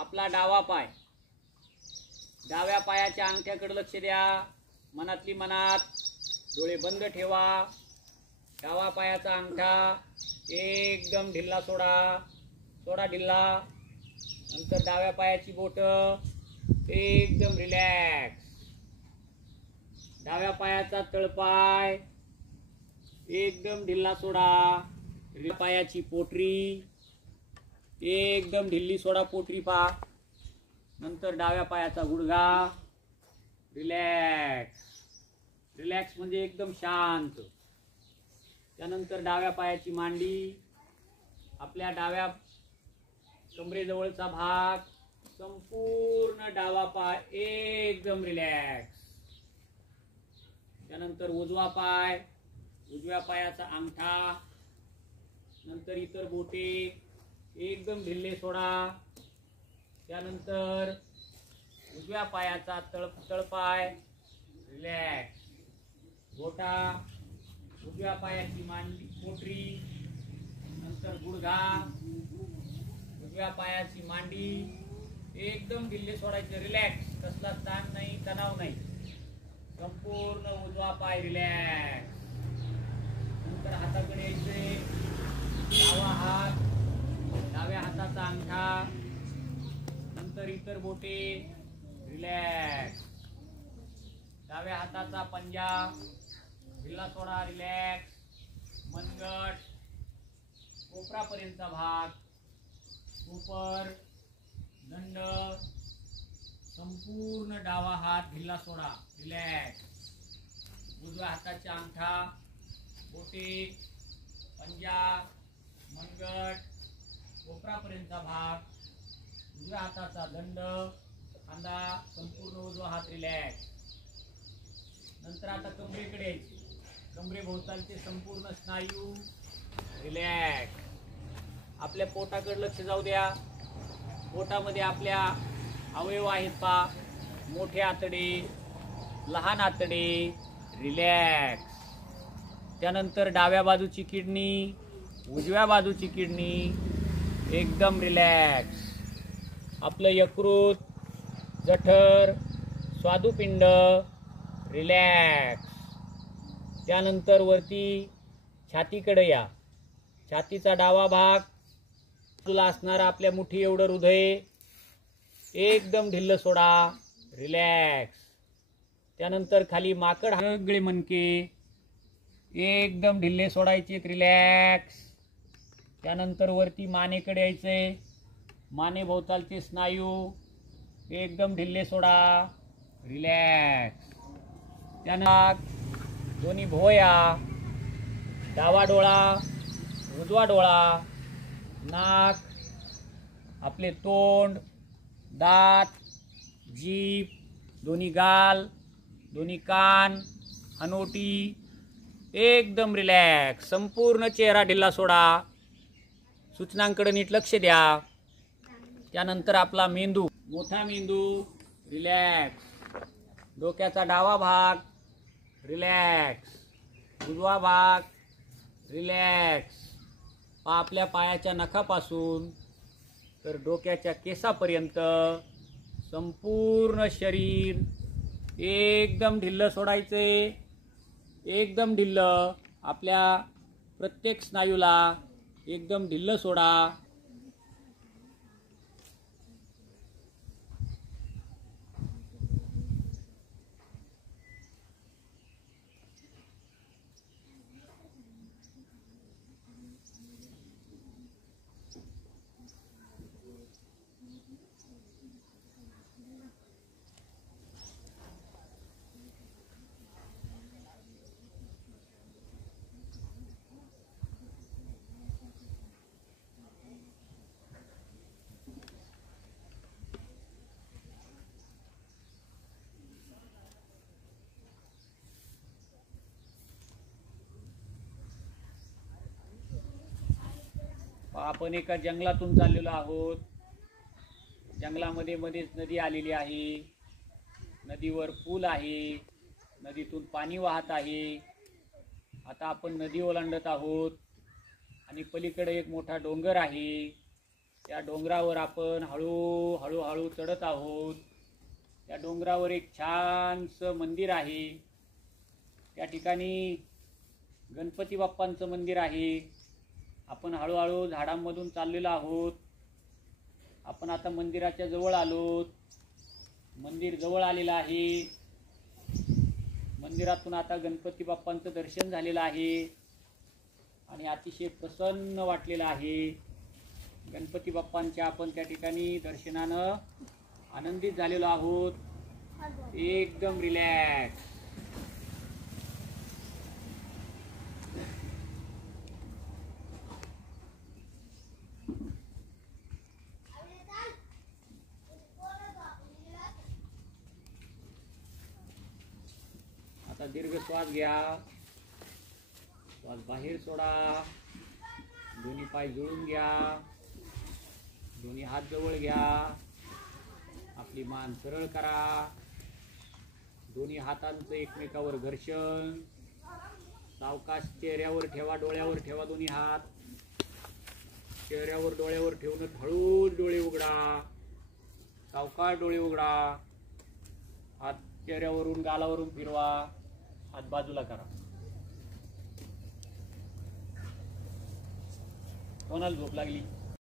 आपला डावा पाय, डाव्या पायाच्या अंगठ्याकडे लक्ष द्या. मनातली मनात डोळे बंद ठेवा. डावा पायाचा अंगठा एकदम ढिल्ला सोडा, सोडा ढिल्ला. नंतर डाव्या पायाची बोट एकदम रिलॅक्स. डाव्या पायाचा तळपाय एकदम ढिल्ला सोडा. पायाची पोटरी एकदम ढिल्ली सोडा, पोटरी पा. नंतर डाव्या पायाचा गुडघा रिलॅक्स. रिलॅक्स म्हणजे एकदम शांत. त्यानंतर डाव्या पायाची मांडी, आपल्या डाव्या कमरेजवळचा भाग, संपूर्ण डावा पाय एकदम रिलॅक्स. त्यानंतर उजवा पाय, उजव्या पायाचा अंगठा, नंतर इतर बोटे एकदम ढिल्ले सोडा. त्यानंतर उजव्या पायाचा तळपाय रिलॅक्स. बोटा, उजव्या पायाची मांडी, पोटरी, नंतर गुडघा, उजव्या पायाची मांडी एकदम ढिल्ले सोडायचे, रिलॅक्स. कसला ताण नाही, तणाव नाही. संपूर्ण उजवा पाय रिलॅक्स. नंतर हाताकडे यायचे. डावा हात, डाव्या हाताचा अंगठा, नंतर इतर बोटे रिलॅक्स. डाव्या हाताचा पंजा ढिल्ला सोडा, रिलॅक्स. मनगट, कोपरापर्यंतचा भाग, कोपर, दंड, संपूर्ण डावा हात ढिल्ला सोडा, रिलॅक्स. उजव्या हाताचा अंगठा, बोटे, पंजा, मनगट, कोपरापर्यंतचा भाग, उजव्या हाताचा दंड, खांदा, संपूर्ण उजवा हात रिलॅक्स. नंतर आता कमरेकडे यायचे. कमरेभोवतालचे संपूर्ण स्नायू रिलॅक्स. आपल्या पोटाकडे लक्ष जाऊ द्या. पोटामध्ये आपल्या अवयव आहेत पा. मोठे आतडे, लहान आतडे रिलॅक्स. त्यानंतर डाव्या बाजूची किडनी, उजव्या बाजूची किडनी एकदम रिलॅक्स. आपलं यकृत, जठर, स्वादुपिंड रिलॅक्स. त्यानंतर वरती छातीकडे या. छातीचा डावा भाग, तुला असणारा आपल्या मुठी एवढं हृदय एकदम ढिल्ल सोडा, रिलॅक्स. त्यानंतर खाली माकड, सगळे मणके एकदम ढिल्ले सोडायचे, रिलॅक्स. त्यानंतर वरती मानेकडे यायचे. मानेभोवतालचे स्नायू एकदम ढिल्ले सोडा, रिलॅक्स. त्यानंतर दोन्ही भोया, डावा डोळा, उजवा डोळा, नाक, आपले तोंड, दात, जीभ, दोन्ही गाल, दोन्ही कान, हनोटी एकदम रिलॅक्स. संपूर्ण चेहरा ढिल्ला सोडा. सूचनांकडे नीट लक्ष द्या. त्यानंतर आपला मेंदू, मोठा मेंदू रिलॅक्स. डोक्याचा डावा भाग रिलॅक्स, उजवा भाग रिलॅक्स. आपल्या पायाच्या नखापासून तर डोक्याच्या केसापर्यंत संपूर्ण शरीर एकदम ढिल्ल सोडायचे, एकदम ढिल्ल. आपल्या प्रत्येक स्नायूला एकदम ढिल्ल सोडा. आपण एका जंगलातून चाललेलो आहोत. जंगलामध्ये मध्येच नदी आलेली आहे. नदीवर पूल आहे. नदीतून पाणी वाहत आहे. आता आपण नदी ओलांडत आहोत आणि पलीकडे एक मोठा डोंगर आहे. त्या डोंगरावर आपण हळूहळू चढत आहोत. त्या डोंगरावर एक छानसं मंदिर आहे. त्या ठिकाणी गणपती बाप्पांचं मंदिर आहे. आपण हळूहळू झाडांमधून चाललेलो आहोत. आपण आता मंदिराच्या जवळ आलोत. मंदिर जवळ आलेलं आहे. मंदिरातून आता गणपती बाप्पांचं दर्शन झालेलं आहे आणि अतिशय प्रसन्न वाटलेलं आहे. गणपती बाप्पांच्या आपण त्या ठिकाणी दर्शनानं आनंदित झालेलो आहोत. एकदम रिलॅक्स. आता दीर्घ श्वास घ्या. श्वास बाहेर सोडा. दोन्ही पाय जुळून घ्या. दोन्ही हात जवळ घ्या. आपली मान सरळ करा. दोन्ही हातांचं एकमेकावर घर्षण. सावकाश चेहऱ्यावर ठेवा, डोळ्यावर ठेवा दोन्ही हात. चेहऱ्यावर डोळ्यावर ठेवून हळूच डोळे उघडा. सावकाश डोळे उघडा. हात चेहऱ्यावरून गालावरून फिरवा. हात बाजूला करा. कोणाला झोप लागली?